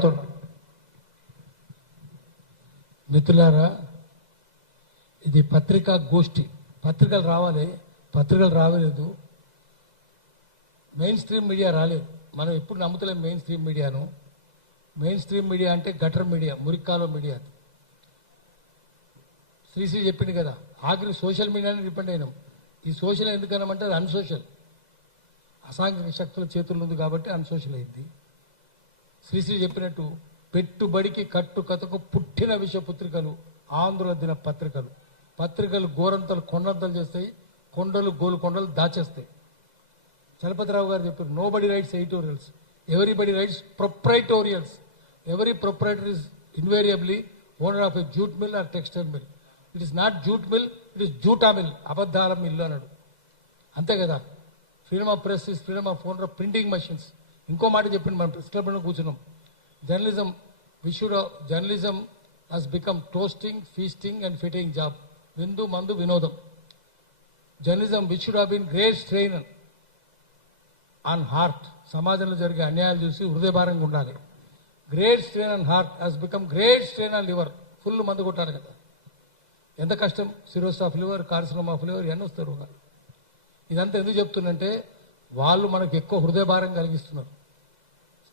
అడుగుతున్నా. మిత్రులారా, ఇది పత్రికా గోష్ఠి. పత్రికలు రావాలి, పత్రికలు రావలేదు. మెయిన్ స్ట్రీమ్ మీడియా రాలేదు. మనం ఎప్పుడు నమ్ముతలేం మెయిన్ స్ట్రీమ్ మీడియాను. మెయిన్ స్ట్రీమ్ మీడియా అంటే గటర్ మీడియా, మురిక్కాలో మీడియా. శ్రీశ్రీ చెప్పింది కదా, ఆఖరి సోషల్ మీడియాని డిపెండ్ అయినాం. ఈ సోషల్ ఎందుకన్నామంటే అది అన్సోషల్, అసాంఘిక శక్తుల చేతుల్లో ఉంది కాబట్టి అన్సోషల్ అయింది. శ్రీశ్రీ చెప్పినట్టు పెట్టుబడికి కట్టుకథకు పుట్టిన విషపుత్రికలు ఆంధ్రుల దిన పత్రికలు. పత్రికలు గోరంతలు కొండంతలు చేస్తాయి, కొండలు గోలుకొండలు దాచేస్తాయి. చలపతిరావు గారు చెప్పారు, nobody writes editorials, everybody writes proprietorials. Every proprietor is invariably owner of a jute mill or textile mill. It is not jute mill, it is జూటా మిల్, అబద్ధాల మిల్లు అన్నాడు. అంతే కదా. Freedom of press is freedom of owner of printing machines. ఇంకో మాట చెప్పింది, మనం press క్లబ్లో కూర్చున్నాం. Journalism has become toasting, feasting and fitting job. విందు మందు వినోదం. Journalism which should have been great strain on heart. సమాజంలో జరిగే అన్యాయాలు చూసి హృదయభారంగా ఉండాలి. Great strain on heart has become great strain on liver. Full మందు కొట్టాలి కదా, ఎంత కష్టం. Cirrhosis of liver, carcinoma of liver ఇవన్నీ వస్తారు. ఇదంతా ఎందుకు చెప్తున్నంటే వాళ్ళు మనకు ఎక్కువ హృదయభారం కలిగిస్తున్నారు.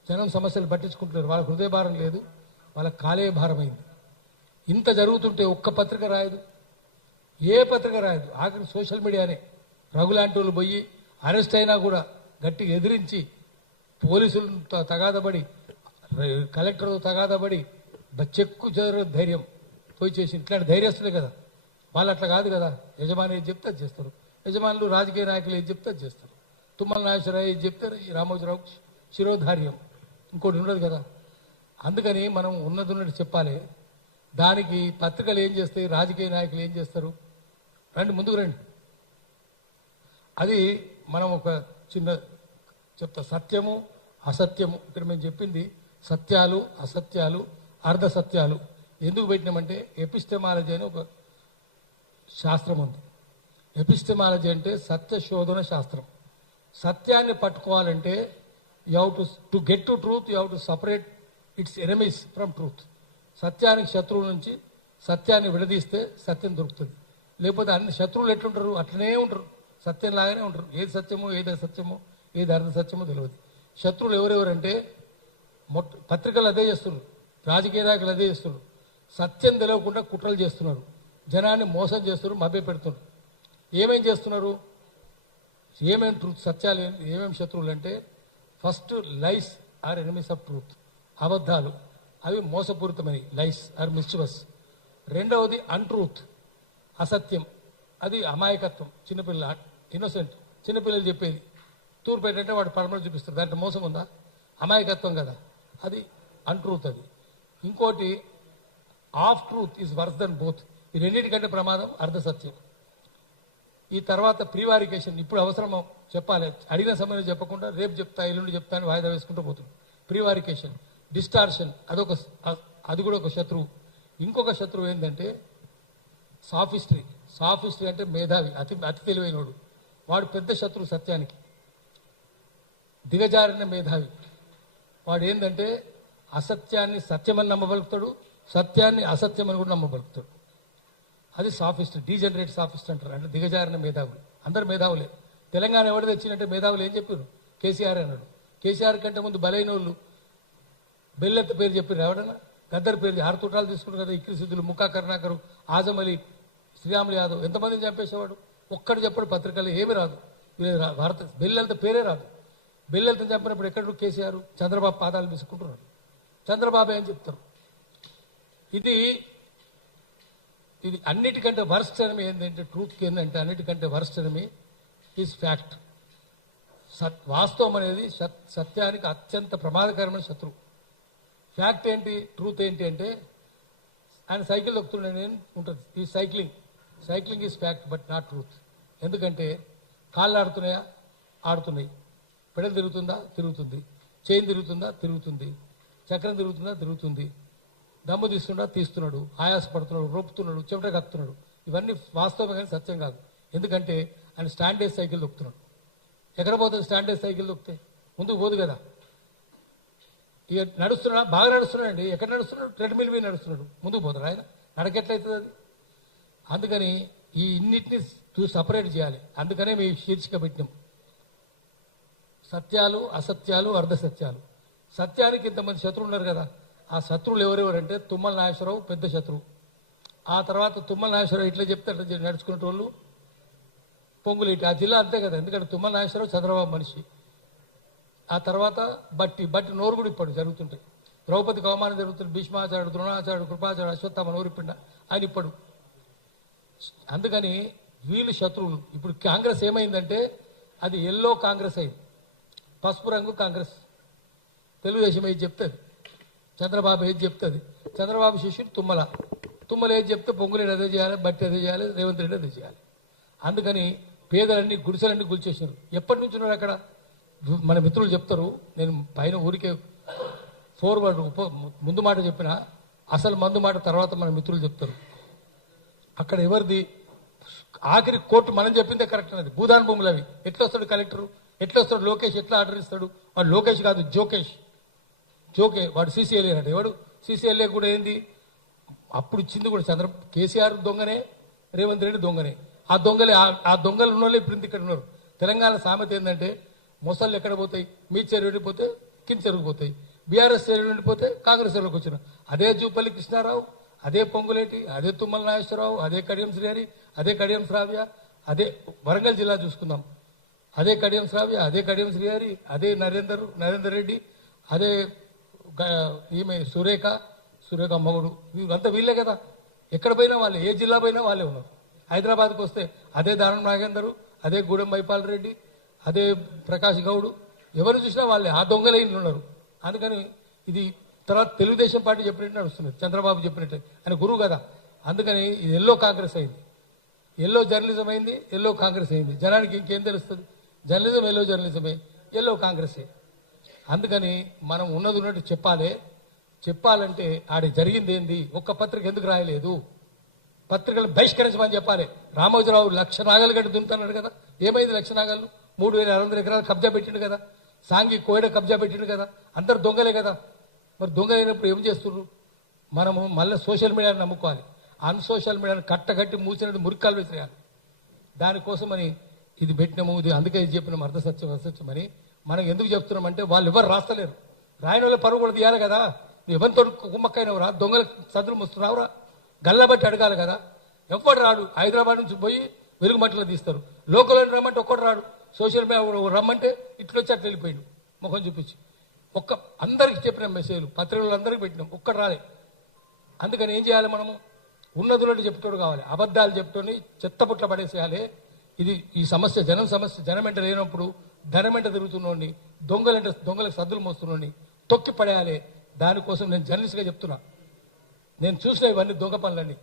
జనం సమస్యలు పట్టించుకుంటున్నారు, వాళ్ళకి హృదయభారం లేదు, వాళ్ళకి కాలేయ భారం అయింది. ఇంత జరుగుతుంటే ఒక్క పత్రిక రాయదు, ఏ పత్రిక రాయదు. ఆఖరి సోషల్ మీడియానే. రఘులాంటి వాళ్ళు పోయి అరెస్ట్ అయినా కూడా గట్టిగా ఎదిరించి పోలీసులతో తగాదబడి, కలెక్టర్తో తగాదబడి చెక్కు చెదర ధైర్యం పోయి చేసి ఇట్లాంటి ధైర్యస్తులే కదా. వాళ్ళు అట్లా కాదు కదా. యజమాని ఏది చెప్తే అది చేస్తారు. యజమానులు రాజకీయ నాయకులు ఏది చెప్తే అది చేస్తారు. తుమ్మల నాగేశ్వరరావు ఏది చెప్తే రామోజీరావు శిరోధార్యం, ఇంకోటి ఉండదు కదా. అందుకని మనం ఉన్నది చెప్పాలి. దానికి పత్రికలు ఏం చేస్తాయి, రాజకీయ నాయకులు ఏం చేస్తారు? రండి, ముందుకు రండి. అది మనం ఒక చిన్న చెప్తా. సత్యము అసత్యము, ఇక్కడ మేము చెప్పింది సత్యాలు అసత్యాలు అర్ధ సత్యాలు. ఎందుకు పెట్టినామంటే ఎపిస్టెమాలజీ అని ఒక శాస్త్రం ఉంది. ఎపిస్టెమాలజీ అంటే సత్య శోధన శాస్త్రం. సత్యాన్ని పట్టుకోవాలంటే you have to get to truth, you have to separate its enemies from truth. సత్యానికి శత్రువు నుంచి సత్యాన్ని విడదీస్తే సత్యం దొరుకుతుంది. లేకపోతే అన్ని శత్రువులు ఎట్లుంటారు, అట్లనే ఉంటారు, సత్యం లాగానే ఉంటారు. ఏది సత్యమో ఏది అసత్యమో ఏది అర్ధ సత్యమో తెలియదు. శత్రువులు ఎవరెవరంటే పత్రికలు అదే చేస్తున్నారు, రాజకీయ నాయకులు అదే చేస్తున్నారు. సత్యం తెలియకుండా కుట్రలు చేస్తున్నారు, జనాన్ని మోసం చేస్తున్నారు, మభ్య పెడుతున్నారు. ఏమేం చేస్తున్నారు, ఏమేం ట్రూత్ సత్యాలు, ఏమేమి శత్రువులు అంటే first lies are enemies of truth. అబద్ధాలు అవి మోసపూరితమని, లైస్ ఆర్ మిస్చివస్. రెండవది అన్ట్రూత్, అసత్యం, అది అమాయకత్వం, చిన్నపిల్ల ఇన్నోసెంట్, చిన్నపిల్లలు చెప్పేది. తూర్పు ఏంటంటే వాడు పడమలు చూపిస్తారు, దాంట్లో మోసం ఉందా? అమాయకత్వం కదా, అది అన్ట్రూత్. అది ఇంకోటి half truth is worse than both. ఈ రెండింటికంటే ప్రమాదం అర్ధ సత్యం. ఈ తర్వాత ప్రీవారికేషన్, ఇప్పుడు అవసరమో చెప్పాలి, అడిగిన సమయంలో చెప్పకుండా రేపు చెప్తా ఎల్లుండి చెప్తా అని వాయిదా వేసుకుంటూ పోతుంది. ప్రీవారికేషన్, డిస్టార్షన్, అది కూడా ఒక శత్రువు. ఇంకొక శత్రువు ఏంటంటే సాఫిస్ట్రీ. సాఫిస్ట్రీ అంటే మేధావి, అతి తెలివైనవాడు, వాడు పెద్ద శత్రువు సత్యానికి. దిగజారిన మేధావి వాడు ఏంటంటే అసత్యాన్ని సత్యమని నమ్మబలుకుతాడు, సత్యాన్ని అసత్యం అని కూడా నమ్మబలుకుతాడు. అది సాఫిస్ట్, డీజనరేట్ సాఫిస్ట్ అంటారు. అంటే దిగజారిన మేధావులు. అందరు మేధావులే. తెలంగాణ ఎవరు తెచ్చినట్టే మేధావులు ఏం చెప్పారు? కేసీఆర్ అన్నాడు. కేసీఆర్ కంటే ముందు బలైన వాళ్ళు బెల్లెత్త పేరు చెప్పారు. ఎవడన్నా గద్దర్ పేరు 6 తుటాలు తీసుకున్నారు కదా. ఇక్కిరి సిద్ధులు, ముక్కా కరుణాకరు, ఆజం అలీ, శ్రీరాములు యాదవ్, ఎంతమందిని చంపేసేవాడు. ఒక్కడు చెప్పాడు పత్రికలు, ఏమి రాదు. భారత బెల్లెలత పేరే రాదు. బెల్లెలతను చంపినప్పుడు ఎక్కడ కేసీఆర్, చంద్రబాబు పాదాలు తీసుకుంటున్నాడు. చంద్రబాబు ఏం చెప్తారు? ఇది అన్నిటికంటే వర్స్ట్ ఎనిమి ఏంటంటే, ట్రూత్కి ఏంటంటే అన్నిటికంటే వర్స్ట్ ఎనిమి ఈజ్ ఫ్యాక్ట్. వాస్తవం అనేది సత్యానికి అత్యంత ప్రమాదకరమైన శత్రువు. ఫ్యాక్ట్ ఏంటి, ట్రూత్ ఏంటి అంటే, ఆయన సైకిల్ దొక్కుతుండే ఉంటుంది. ఈ cycling is fact but not truth. ఎందుకంటే కాళ్ళు ఆడుతున్నాయా? ఆడుతున్నాయి. పెడలు తిరుగుతుందా? తిరుగుతుంది. చైన్ తిరుగుతుందా? తిరుగుతుంది. చక్రం తిరుగుతుందా? తిరుగుతుంది. దమ్ము తీస్తున్నాడు, ఆయాసపడుతున్నాడు, రొప్పుతున్నాడు, చెమట కక్కుతున్నాడు. ఇవన్నీ వాస్తవమే కానీ సత్యం కాదు. ఎందుకంటే ఆయన స్టాండేజ్ సైకిల్ దొక్కుతున్నాడు. ఎక్కడ పోతుంది స్టాండేజ్ సైకిల్ దొక్కితే? ముందుకు పోదు కదా. ఇక నడుస్తున్నా బాగా నడుస్తున్నాడు. ఎక్కడ నడుస్తున్నాడు? ట్రెడ్మిల్ మీద నడుస్తున్నాడు. ముందుకు పోతాడు ఆయన. నడకెట్లయితుంది అది? అందుకని ఈ ఇన్నిటిని సపరేట్ చేయాలి. అందుకనే మీ శీర్షిక పెట్టినాం, సత్యాలు అసత్యాలు అర్ధసత్యాలు. సత్యానికి ఇంతమంది శత్రువులు ఉన్నారు కదా, ఆ శత్రువులు ఎవరెవరంటే తుమ్మల నాగేశ్వరరావు పెద్ద శత్రువు. ఆ తర్వాత తుమ్మల నాగేశ్వరరావు ఇట్లా చెప్తే అట్లా నడుచుకునే వాళ్ళు పొంగులేటి. ఆ జిల్లా అంతే కదా, ఎందుకంటే తుమ్మల నాగేశ్వరరావు చంద్రబాబు మనిషి. ఆ తర్వాత బట్టి నోరు కూడా ఇప్పుడు జరుగుతుంటాయి. ద్రౌపదికి అవమానం జరుగుతుంది. భీష్మాచార్యుడు, ద్రోణాచార్యుడు, కృపాచార్యుడు, అశ్వత్థామ నోరిపిండ ఆయన ఇప్పుడు. అందుకని వీళ్ళు శత్రువులు. ఇప్పుడు కాంగ్రెస్ ఏమైందంటే అది ఎల్లో కాంగ్రెస్ అయింది, పసుపు రంగు కాంగ్రెస్. తెలుగుదేశం ఏది చెప్తుంది, చంద్రబాబు ఏది చెప్తుంది, చంద్రబాబు శిష్యుడు తుమ్మల ఏది చెప్తే పొంగులేడు అదే చేయాలి, బట్టి అదే చేయాలి, రేవంత్ రెడ్డి అదే చేయాలి. అందుకని పేదలన్నీ గుడిసెలన్నీ గుల్చేసినారు. ఎప్పటి నుంచి ఉన్నారు అక్కడ? మన మిత్రులు చెప్తారు. నేను పైన ఊరికే ఫోర్వర్డ్ ముందు మాట చెప్పిన, అసలు మందు మాట తర్వాత మన మిత్రులు చెప్తారు. అక్కడ ఎవరిది ఆఖరి కోర్టు మనం చెప్పిందే కరెక్ట్ అనేది. భూదాన్ భూములు అవి. ఎట్లా వస్తాడు కలెక్టర్, ఎట్లా వస్తాడు లోకేష్, ఎట్లా ఆర్డర్ ఇస్తాడు? వాడు లోకేష్ కాదు, జోకే వాడు సీసీఎల్ఏ అంటే. ఎవడు సీసీఎల్ఏ కూడా ఏంది, అప్పుడు ఇచ్చింది కూడా కేసీఆర్ దొంగనే, రేవంత్ రెడ్డి దొంగనే. ఆ దొంగలు ఉన్న వాళ్ళు ఇప్పుడు ఇక్కడ ఉన్నారు. తెలంగాణ సామెత ఏంటంటే మొసళ్ళు ఎక్కడ పోతాయి, మీ చెరువు వెళ్ళిపోతే కింద చెరుగుపోతాయి, బీఆర్ఎస్ చెరువు వెళ్ళిపోతే కాంగ్రెస్ చెరువుకి వచ్చిన. అదే జూపల్లి కృష్ణారావు, అదే పొంగులేటి, అదే తుమ్మల నాగేశ్వరరావు, అదే కడియం శ్రీహరి, అదే కడియం శ్రావ్య, అదే వరంగల్ జిల్లా చూసుకుందాం, అదే కడియం శ్రావ్య, అదే కడియం శ్రీహరి, అదే నరేందర్ రెడ్డి, అదే ఈమె సురేఖ మగుడు. ఇవంతా వీళ్ళే కదా. ఎక్కడ పోయినా వాళ్ళే, ఏ జిల్లా పోయినా వాళ్ళే ఉన్నారు. హైదరాబాద్కి వస్తే అదే దానం నాగేందరు, అదే గూడెం మైపాల్ రెడ్డి, అదే ప్రకాష్ గౌడ్, ఎవరు చూసినా వాళ్ళే. ఆ దొంగలే ఇంట్లో ఉన్నారు. అందుకని ఇది తర్వాత తెలుగుదేశం పార్టీ చెప్పినట్టు నడుస్తున్నారు, చంద్రబాబు చెప్పినట్టే. ఆయన గురువు కదా. అందుకని ఇది ఎల్లో కాంగ్రెస్ అయింది, ఎల్లో జర్నలిజం అయింది, ఎల్లో కాంగ్రెస్ అయింది. జనానికి ఇంకేం తెలుస్తుంది? జర్నలిజం ఎల్లో జర్నలిజమే, ఎల్లో కాంగ్రెసే. అందుకని మనం ఉన్నది ఉన్నట్టు చెప్పాలంటే ఆడ జరిగింది ఏంది, ఒక్క పత్రిక ఎందుకు రాయలేదు? పత్రికలు బహిష్కరించమని చెప్పాలి. రామోజీరావు 1,00,000 నాగలు గడ్డి దున్నుతున్నాడు కదా, ఏమైంది? 1,00,000 నాగలు 3,600 ఎకరాలు కబ్జా పెట్టిండు కదా, సాంఘిక కోయడ కబ్జా పెట్టిండు కదా, అందరు దొంగలే కదా. మరి దొంగలైనప్పుడు ఏం చేస్తున్నారు? మనము మళ్ళీ సోషల్ మీడియాని నమ్ముకోవాలి. అన్సోషల్ మీడియాని కట్టగట్టి మూసినట్టు మురికాలు వేసేయాలి. దానికోసమని ఇది పెట్టినాము. ఇది అందుకే ఇది చెప్పినాము, అర్ధసత్యం అసత్యం అని. మనం ఎందుకు చెప్తున్నామంటే వాళ్ళు ఎవరు రాస్తలేరు. రాయన వాళ్ళ పరువు కూడా తీయాలి కదా. నువ్వు ఎవరితో కుమ్మక్కైనవరా, దొంగల సదులు ముస్తున్నావురా, గల్లబట్టి అడగాలి కదా. ఎవ్వడు రాడు. హైదరాబాద్ నుంచి పోయి వెలుగుమట్టిలో తీస్తారు. లోకల్ రమ్మంటే ఒక్కడు రాడు. సోషల్ మీడియా రమ్మంటే ఇట్లొచ్చి అట్లా వెళ్ళిపోయాడు ముఖం చూపించి. అందరికి చెప్పినాం మెసేజ్లు, పత్రికలందరికీ పెట్టినాం, ఒక్కడు రాలే. అందుకని ఏం చేయాలి? మనము ఉన్నదున్నట్టు చెప్తాడు కావాలి, అబద్ధాలు చెప్తూని చెత్తపుట్ల పడేసేయాలి. ఇది ఈ సమస్య జనం వెంట లేనప్పుడు ధనం వెంట తిరుగుతున్నోడిని, దొంగలకు సద్దులు మోస్తున్నోడిని తొక్కి పడేయాలి. దానికోసం నేను జర్నలిస్ట్గా చెప్తున్నా. నేను చూసిన ఇవన్నీ దొంగ పనులన్నీ.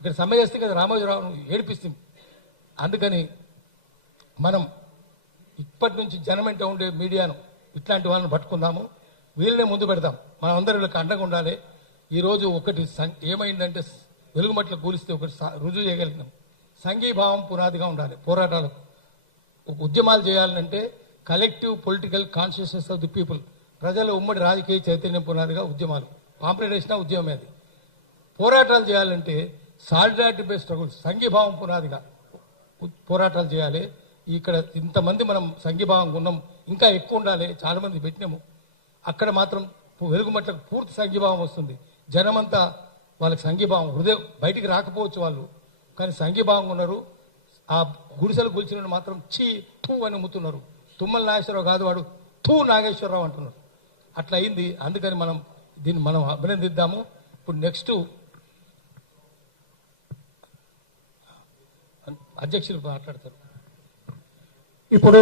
ఇక్కడ సమ్మె చేస్తే కదా రామోజీరావును ఏడిపిస్తుంది. అందుకని మనం ఇప్పటి నుంచి జనం వెంట ఉండే మీడియాను, ఇట్లాంటి వాళ్ళని పట్టుకుందాము, వీళ్ళనే ముందు పెడతాం. మనం అందరూ వీళ్ళకి అండగా ఉండాలి. ఈరోజు ఒకటి ఏమైందంటే వెలుగుమట్ల కూలిస్తే ఒకటి రుజువు చేయగలిగినాం. సంఘీభావం పునాదిగా ఉండాలి పోరాటాలకు. ఉద్యమాలు చేయాలంటే collective political consciousness of the people, ప్రజల ఉమ్మడి రాజకీయ చైతన్యం పునాదిగా ఉద్యమాలు. పాంప్లెట్ వేసినా ఉద్యమమే అది. పోరాటాలు చేయాలంటే సాలిడారిటీ బేస్డ్ స్ట్రగుల్స్, సంఘీభావం పునాదిగా పోరాటాలు చేయాలి. ఇక్కడ ఇంతమంది మనం సంఘీభావంగా ఉన్నాం, ఇంకా ఎక్కువ ఉండాలి. చాలా మంది పెట్టినాము. అక్కడ మాత్రం వెలుగుమట్లకు పూర్తి సంఘీభావం వస్తుంది. జనమంతా వాళ్ళకి సంఘీభావం, హృదయం బయటికి రాకపోవచ్చు వాళ్ళు, కానీ సంఘీభావంగా ఉన్నారు. ఆ గుడిసెలు గుల్చిన మాత్రం తూ అని ముతున్నారు. తుమ్మల నాగేశ్వరరావు కాదు, వాడు నాగేశ్వరరావు అంటున్నారు. అట్లా అయింది. అందుకని దీన్ని మనం అభినందిద్దాము. ఇప్పుడు నెక్స్ట్ అధ్యక్షులు మాట్లాడతారు. ఇప్పుడు